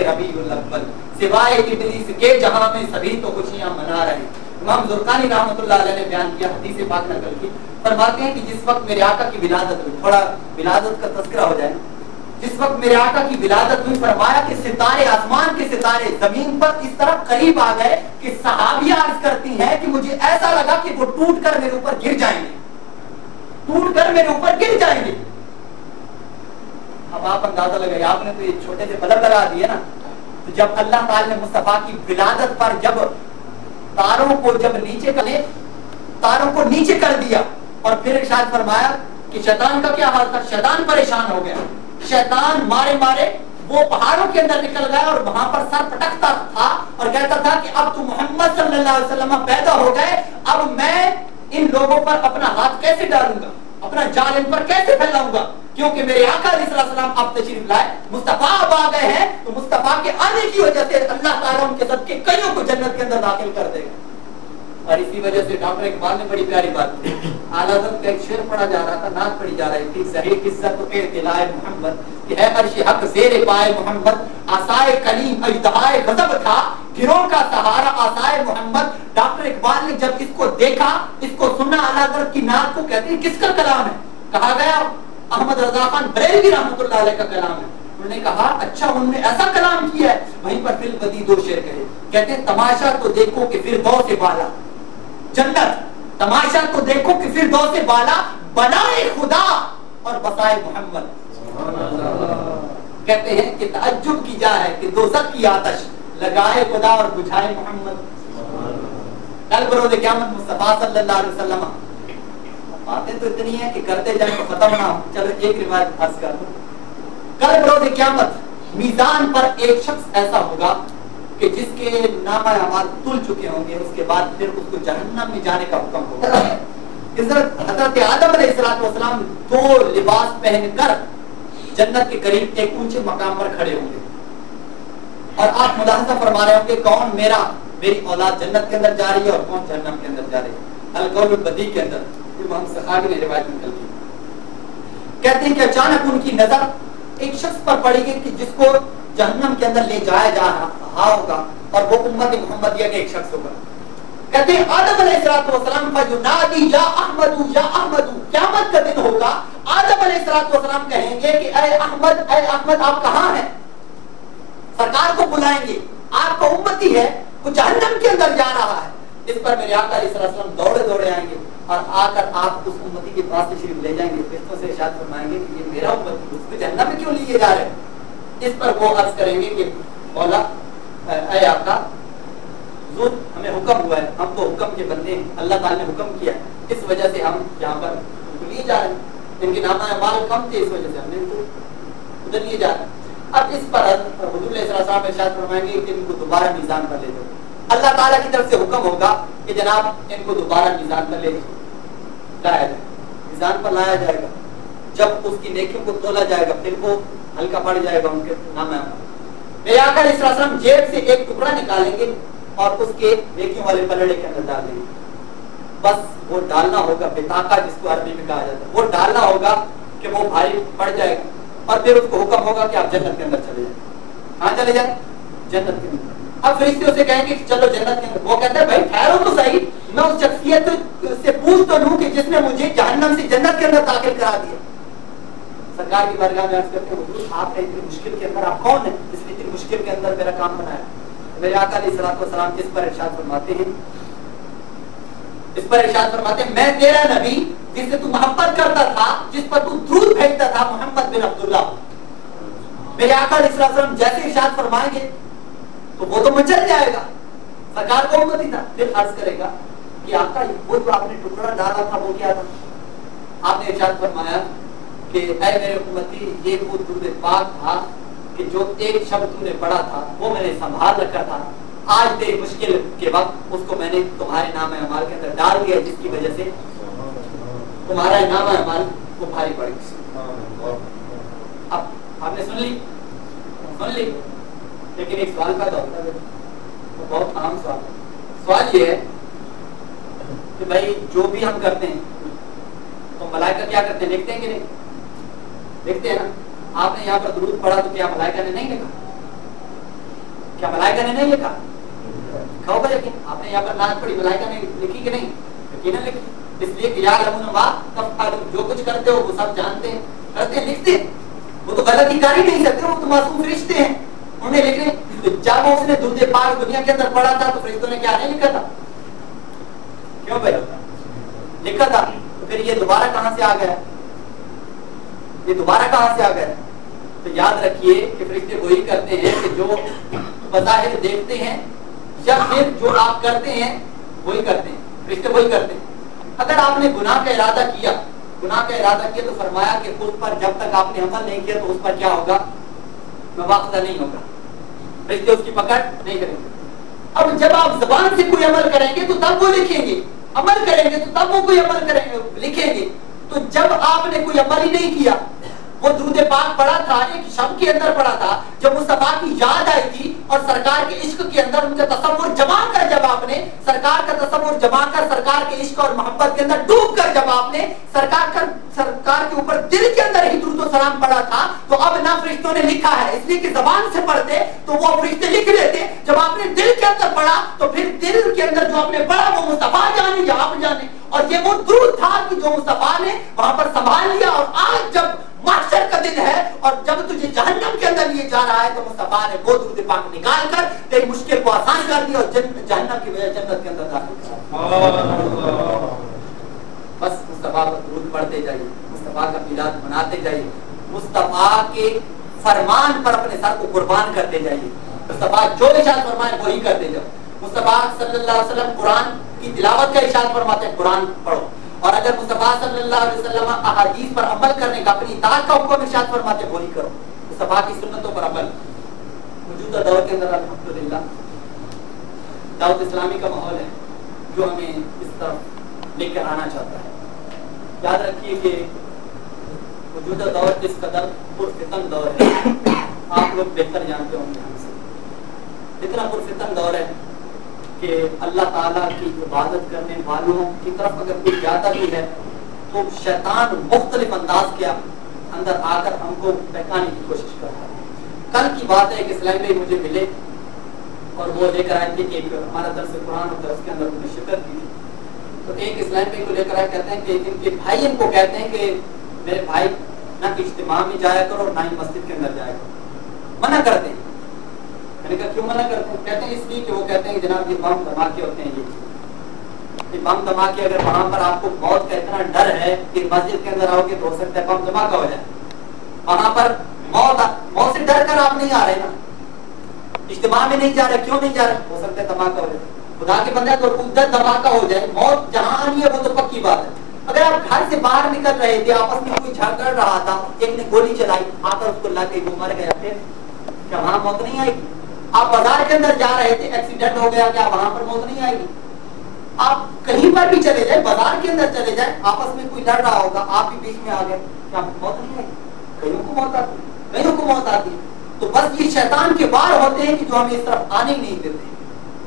रबीउल अव्वल, सिवाय इब्लीस के जहां में सभी तो खुशियां मना रहे। इमाम ज़ुरक़ानी रहमतुल्लाह अलैह ने बयान किया, हदीस पाक नकल की, फरमाते हैं कि जिस वक्त मेरे आका की विलादत हुई, थोड़ा विलादत का तज़किरा हो जाए, जिस वक्त मेरे आका की विलादत हुई, फरमाया कि सितारे, आसमान के सितारे जमीन पर इस तरह करीब आ गए कि सहाबियां अर्ज करती हैं कि मुझे ऐसा लगा कि वो टूट कर मेरे ऊपर गिर जाएंगे, टूट कर मेरे ऊपर गिर जाएंगे। अब आप अंदाजा लगाइए, आपने तो ये छोटे से बल्ब लगा दिए ना, तो जब अल्लाह ताला ने मुस्तफा की विलादत पर जब तारों को जब नीचे करे, तारों को नीचे कर दिया और फिर इरशाद फरमाया कि शैतान का क्या हाल था, शैतान परेशान हो गया, शैतान मारे मारे वो पहाड़ों के अंदर निकल गया और वहां पर सर पटकता था और कहता था कि अब तो मोहम्मद सल्लल्लाहु अलैहि वसल्लम पैदा हो गए, अब मैं इन लोगों पर अपना हाथ कैसे डालूंगा, अपना जाल इन पर कैसे फैलाऊंगा, क्योंकि मेरे आका अलैहिस्सलाम अब तशरीफ लाए, मुस्तफा अब आ गए हैं, तो मुस्तफा के आने की वजह से अल्लाह ताला उनके सदके कईयों को जन्नत के अंदर दाखिल कर देगा। और इसी वजह से डॉक्टर इकबाल ने बड़ी प्यारी बात की, आला हज़रत का एक शेर पढ़ा जा रहा था, नात पढ़ी जा रही थी, ज़हीर इज़्ज़त व इत्तिलाए मोहम्मद कि है अर्श हक ज़ेरे पाए मोहम्मद, आसाए कलीम अजदहाए गज़ब था, गिरों का सहारा आसाए मोहम्मद। डॉक्टर इकबाल ने जब इसको देखा, इसको सुना, आला हज़रत की नात को कहते हैं किसका कलाम है, कहा गया अहमद रज़ा खान बरेलवी रहमतुल्लाह अलैह का कलाम है। उन्होंने कहा अच्छा उन्होंने ऐसा कलाम किया है। वहीं पर फिर बदी दो शेर कहे, कहते हैं तमाशा तो देखो कि फिरदौस बाला जन्नत, तमाशा तो देखो कि फिरदौस बाला बनाए खुदा और बसाए मोहम्मद। कहते हैं कि तअज्जुब की जा है कि दोज़ख की आतिश लगाए खुदा और बुझाए मोहम्मद। कल बरोज़ क़यामत मुस्तफा सल्लल्लाहु अलैहि वसल्लम, बातें तो इतनी है कि करते जाए तो खत्म ना हो। चलो एक रिवायत अर्ज कर दूं, कल बरोज़ क़यामत मीज़ान पर एक शख्स ऐसा होगा कि जिसके नामा अमाल तुल चुके होंगे, उसके बाद फिर उसको जहन्नम में जाने का हुक्म होगा। हज़रत आदम अलैहिस्सलाम दो लिबास पहनकर जन्नत के करीब एक ऊंचे मकाम पर खड़े होंगे और आप मुलाहजा फरमा रहे होंगे कौन मेरी औलाद जन्नत के अंदर जा रही है और कौन जहन्नम के अंदर जा रही है। अल-कौल बदी के अंदर इमाम सखावी ने रिवायत निकल की, कहते हैं कि अचानक उनकी नजर एक शख्स पर पड़ेगी कि जिसको जहन्नम के अंदर ले जाया जा रहा होगा और वो उम्मत मुहम्मदिया का एक शख्स होगा। कहते हैं आदम अलैहिस्सलाम फयुनादी या अहमदू या अहमदू, क़यामत का दिन होगा, आदम अलैहिस्सलाम कहेंगे कि ऐ अहमद आप कहाँ हैं, सरकार को बुलाएंगे, आपका उम्मती है वो जहन्नम के अंदर जा रहा है। इस पर मेरे आका अलैहिस्सलाम दौड़े दौड़े आएंगे और आकर आप उस उम्मती के पास तशरीफ ले जाएंगे, फिर से इरशाद फरमाएंगे कि ये मेरा उम्मती, उसको जहन्नम में क्यों लिए जा रहे हैं। इस पर वो अर्ज करेंगे कि मौला ऐ आका हुजूर हमें हुक्म हुआ है, हम तो हुक्म के बंदे हैं, अल्लाह ताला ने हुक्म किया, इस वजह से हम यहाँ पर उनको लिए जा रहे हैं, इनके नामा अमाल कम थे, इस वजह से हमने इनको उधर लिए जा रहे हैं। अब इस पर हुजूर अलैहिस्सलाम इरशाद फरमाएंगे कि इनको दोबारा मीज़ान पर ले जाओ। अल्लाह ताला की तरफ से हुक्म होगा कि जनाब इनको दोबारा मीज़ान पर ले लाया जाए, मीज़ान पर लाया जाएगा। जब उसकी नेकियों को तोला जाएगा फिर वो हल्का पड़ जाएगा उनके नाम। मेरे आका अलैहिस्सलाम जेब से एक टुकड़ा निकालेंगे और उसके नेकियों वाले पलड़े के अंदर डाल देंगे। बस वो डालना होगा, बिताका जिसको अरबी में कहा जाता है, वो डालना होगा कि वो भारी पड़ जाएगा और फिर उसको हुक्म होगा कि आप जन्नत के अंदर चले जाए। कहाँ चले जाए? जन्नत के अंदर। अब फरिश्ते उसे कहेंगे कि चलो जन्नत के अंदर। वो कहता है भाई ठहरो तो सही, मैं उस शख्सियत से पूछ तो लूं कि जिसने मुझे जहन्नम से जन्नत के अंदर दाखिल करा दिया। सरकार की बारगाह में अर्ज करते हैं हुजूर आप इतनी मुश्किल के अंदर, आप कौन है जिसने इतनी मुश्किल के अंदर मेरा काम बनाया। मेरे आका अलैहिस्सलाम इस पर इरशाद फरमाते हैं, इस पर इरशाद फरमाते हैं मैं तेरा नबी जिससे तू मोहब्बत करता था, जिस पर तू दूध भेजता था, मोहम्मद बिन अब्दुल्लाह। मेरे आका अलैहिस्सलाम जैसे इरशाद फरमाएंगे तो वो तो मचल जाएगा, सरकार को उम्मती था। फिर अर्ज करेगा कि आका वो जो आपने टुकड़ा डाला था वो क्या था। आपने इरशाद फरमाया कि ऐ मेरे उम्मती ये वो दूध पाक था कि जो एक शब्द तूने पढ़ा था वो मैंने संभाल रखा था, आज तेरी मुश्किल के वक्त उसको मैंने तुम्हारे नाम अमाल के अंदर डाल दिया, जिसकी वजह से तुम्हारा नाम अमाल वो भारी पड़ गया। अब आपने सुन ली, लेकिन एक सवाल पैदा होता है, वो बहुत आम सवाल ये है कि भाई जो भी हम करते हैं तो मलाइका क्या करते हैं, लिखते हैं कि नहीं? लिखते हैं ना। आपने यहाँ पर दुरूद पढ़ा तो क्या मलाइका ने नहीं लिखा? मलाइका ने नहीं लिखा, होगा यकीन। आपने यहाँ पर नाच पढ़ी, मलाइका ने लिखी कि नहीं? यकीनन लिखी, इसलिए कि याअलमून मा तफ़अलून, जो कुछ करते हो वो सब जानते हैं, करते हैं, लिखते हैं। वो तो गलती कर ही नहीं सकते, वो तो मासूम फरिश्ते हैं, उन्हें लिख रहे। तो जब उसने दुर्दे पाक दुनिया के अंदर पढ़ा था तो फरिश्तों ने क्या नहीं लिखा था? क्यों भाई लिखा था? तो फिर ये दोबारा कहां से आ गया? ये दोबारा कहां से आ गया? तो याद रखिए कि फरिश्ते वही करते हैं कि जो बज़ाहिर देखते हैं, या फिर जो आप करते हैं वही करते हैं, फरिश्ते वही करते हैं। अगर आपने गुनाह का इरादा किया, तो फरमाया कि उस पर जब तक आपने अमल नहीं किया तो उस पर क्या होगा? मुआखज़ा नहीं होगा, फरिश्ते उसकी पकड़ नहीं करेंगे। अब जब आप ज़बान से कोई अमल करेंगे तो तब वो लिखेंगे, अमल करेंगे तो तब वो कोई अमल करेंगे, लिखेंगे। तो जब आपने कोई अमल ही नहीं किया, वो दुरूद पाक पढ़ा था, एक शब के अंदर पढ़ा था, जब मुस्तफा की याद आई थी और सरकार के इश्क के अंदर उनका तसव्वुर जमा कर, जब आपने सरकार का तसव्वुर जमा कर, सरकार के इश्क और मोहब्बत के अंदर डूब कर जब आपने सरकार के ऊपर दिल के अंदर ही दुरूद सलाम पढ़ा था, तो अब ना फरिश्तों ने लिखा है, इसलिए कि ज़बान से पढ़ते तो वो फरिश्ते लिख लेते। जब आपने दिल के अंदर पढ़ा तो फिर दिल के अंदर जो आपने पढ़ा वो मुस्तफा जाने या आप जाने, और ये वो दुरूद था कि जो मुस्तफा ने वहां पर संभाल लिया। और आज जब महशर का दिन है और जब तुझे जहन्नम के अंदर लिए जा रहा है, तो मुस्तफा ने वो दुरूद पाक निकाल कर तेरी मुश्किल को आसान कर दिया और जहन्नम की वजह जन्नत के अंदर दाखिल कर। बस मुस्तफा पर दुरूद पढ़ते जाइए, मुस्तफा का मिलाद मनाते जाइए, मुस्तफा के फरमान पर अपने सर को कुर्बान करते जाइए। मुस्तफा जो इरशाद फरमाए वही करते जाओ। मुस्तफा सल्लल्लाहु अलैहि वसल्लम कुरान की तिलावत का इरशाद फरमाते हैं, कुरान पढ़ो। और अगर मुस्तफा सल्लल्लाहु अलैहि वसल्लम अहादीस पर अमल करने का, अपनी इताअत का हुक्म इरशाद फरमाते हैं, वही करो। मुस्तफा की सुन्नतों पर अमल। मौजूदा दौर के अंदर अल्हम्दुलिल्लाह दावत इस्लामी का माहौल है जो हमें इस तरफ लेकर आना चाहता है। याद रखिए कि मौजूदा दौर किस कदर पुरफितन दौर है, आप लोग बेहतर जानते होंगे हमसे। इतना पुरफितन दौर है कि अल्लाह ताला की इबादत करने वालों की तरफ अगर कोई ज्यादा भी है तो शैतान मुख्तलिफ अंदाज के अंदर आकर हमको बहकाने की कोशिश करता है। कल की बात है कि इस्लाम भाई मुझे मिले और वो लेकर आए थे, एक हमारा दर्स कुरान होता है उसके अंदर उन्होंने शिरकत की थी। तो एक इस्लाम भाई को लेकर आए, कहते हैं कि इनके भाई इनको कहते हैं कि मेरे भाई ना कि इज्तिमा में जाया करो ना ही मस्जिद के अंदर जाया करो, मना करते हैं। मैंने कहा क्यों मना करते हैं? कहते हैं इसलिए कि वो कहते हैं कि जनाब ये बम धमाके होते हैं, ये बम धमाके, अगर वहां पर आपको मौत का इतना डर है कि मस्जिद के अंदर आओगे तो हो सकता है बम धमाका हो जाए। वहां पर मौत से डर कर आप नहीं आ रहे ना, इज्तिमा में नहीं जा रहे, क्यों नहीं जा रहे? हो सकता है धमाका हो जाए, खुदा के बंदे तो उधर धमाका हो जाए, मौत जहां आनी है वो तो पक्की बात है। अगर आप घर से बाहर निकल रहे थे, आपस में कोई झगड़ रहा था, एक ने गोली चलाई, आकर उसको लग गई, वो मर गया, फिर क्या वहां मौत नहीं आएगी? आप बाजार के अंदर जा रहे थे, एक्सीडेंट हो गया, क्या वहां पर मौत नहीं आएगी? आप कहीं पर भी चले जाए, बाजार के अंदर चले जाए, आपस में कोई लड़ रहा होगा, आप भी बीच में आ गए, क्या मौत नहीं आएगी? कईयों को मौत आती, कईयों को मौत आती। तो बस ये शैतान के वार होते हैं कि जो हमें इस तरफ आने ही नहीं देते।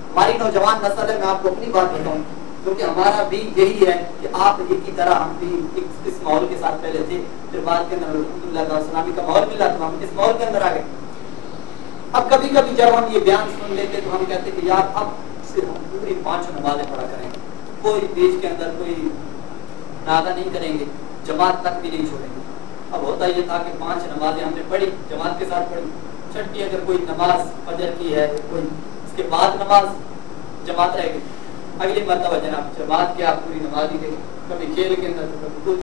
हमारी नौजवान नस्ल है, मैं आपको अपनी बात बताऊं, क्योंकि हमारा भी यही है कि आप ये की तरह हम भी इस माहौल के साथ पहले थे, फिर बाद के अंदर अल्हम्दुलिल्लाह इस्लामी का माहौल मिला तो हम इस माहौल के अंदर आ गए। अब कभी कभी जब हम ये बयान सुन लेते तो हम कहते कि यार अब सिर्फ हम पूरी 5 नमाजें पढ़ा करेंगे, कोई बीच के अंदर कोई नागा नहीं करेंगे, जमात तक भी नहीं छोड़ेंगे। अब होता ये था कि 5 नमाजें हमने पढ़ी, जमात के साथ पढ़ी, छठी अगर कोई नमाज फजर की है, कोई उसके बाद नमाज जमात रह गई, अगली मरतबा जनाब जमात के आप पूरी नमाज ही गई, कभी खेल के अंदर तो कभी